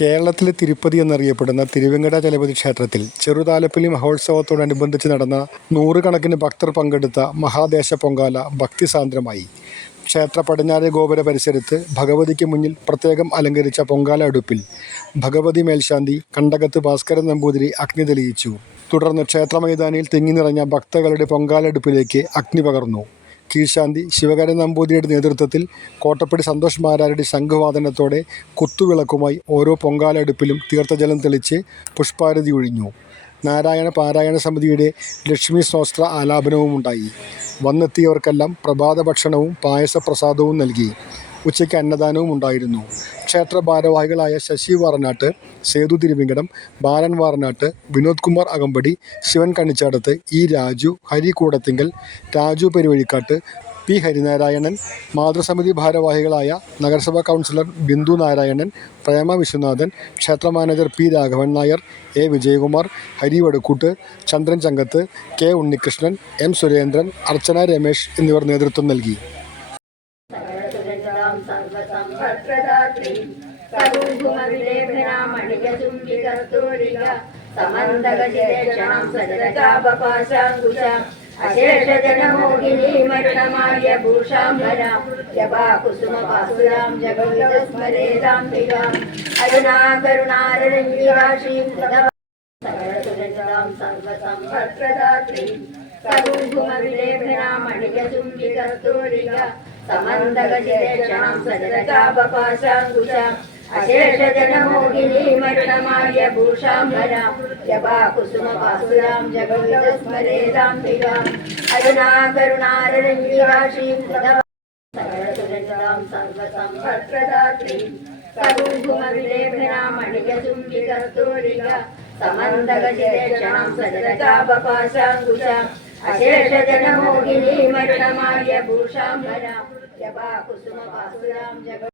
കേരളത്തിലെ തിരുപ്പതി എന്നറിയപ്പെടുന്ന തിരുവെങ്കട ചലപതി ക്ഷേത്രത്തിൽ ചെറുതാലപ്പള്ളി മഹോത്സവത്തോടനുബന്ധിച്ച് നടന്ന നൂറുകണക്കിന് ഭക്തർ പങ്കെടുത്ത മഹാദേശ പൊങ്കാല ഭക്തിസാന്ദ്രമായി. ക്ഷേത്ര പടിഞ്ഞാറേ ഗോപുര പരിസരത്ത് ഭഗവതിക്ക് മുന്നിൽ പ്രത്യേകം അലങ്കരിച്ച പൊങ്കാല അടുപ്പിൽ ഭഗവതി മേൽശാന്തി കണ്ടകത്ത് ഭാസ്കരൻ നമ്പൂതിരി അഗ്നി തെളിയിച്ചു. തുടർന്ന് ക്ഷേത്രമൈതാനിയിൽ തിങ്ങിനിറഞ്ഞ ഭക്തകളുടെ പൊങ്കാലടുപ്പിലേക്ക് അഗ്നി പകർന്നു. കീഴ്ശാന്തി ശിവകരൻ നമ്പൂതിരിയുടെ നേതൃത്വത്തിൽ കോട്ടപ്പടി സന്തോഷ് മാരാരുടെ ശംഖുവാദനത്തോടെ കുത്തുവിളക്കുമായി ഓരോ പൊങ്കാല അടുപ്പിലും തീർത്ഥജലം തെളിച്ച് പുഷ്പാരതി ഒഴിഞ്ഞു. നാരായണ പാരായണ സമിതിയുടെ ലക്ഷ്മി സ്തോത്ര ആലാപനവുമുണ്ടായി. വന്നെത്തിയവർക്കെല്ലാം പ്രഭാത ഭക്ഷണവും പായസപ്രസാദവും നൽകി. ഉച്ചയ്ക്ക് അന്നദാനവും ഉണ്ടായിരുന്നു. ക്ഷേത്ര ഭാരവാഹികളായ ശശി വാറനാട്ട്, സേതു തിരുവിങ്കടം, ബാലൻ വാറനാട്ട്, വിനോദ് കുമാർ അകമ്പടി, ശിവൻ കണിച്ചാടത്ത്, ഇ രാജു, ഹരി കൂടത്തിങ്കൽ, രാജു പെരുവഴിക്കാട്ട്, പി ഹരിനാരായണൻ, മാതൃസമിതി ഭാരവാഹികളായ നഗരസഭാ കൗൺസിലർ ബിന്ദു നാരായണൻ, പ്രേമ വിശ്വനാഥൻ, ക്ഷേത്ര manager P Raghavan Nair, A Vijayakumar, Hari Vadakkoot, Chandran Changath, K Unnikrishnan, M Surendran, Archana Ramesh എന്നിവർ നേതൃത്വം നൽകി. സമന്തകശേഷണം സരതാപപാശാങ്കുശാം അശേഷജനമോഹിനി മരുണമായ ഭൂഷാംബരാം ജപാകുസുമപാസുരാം ജഗവിതസ്മരേതാംബികാം അരുണാകരുണാരഞ്ജിരാശീം സകലസുരക്ഷാം സർവസമ്പത്പ്രദാത്രീം കരുംകുമവിലേഖനാമണികചുംബികസ്തൂരിക സമന്തകശേഷണം സരതാപപാശാങ്കുശാം അശേഷജനമോഹിനി മരുണമായ ഭൂഷാംബരാം ജപാകുസുമപാസുരാം ജഗ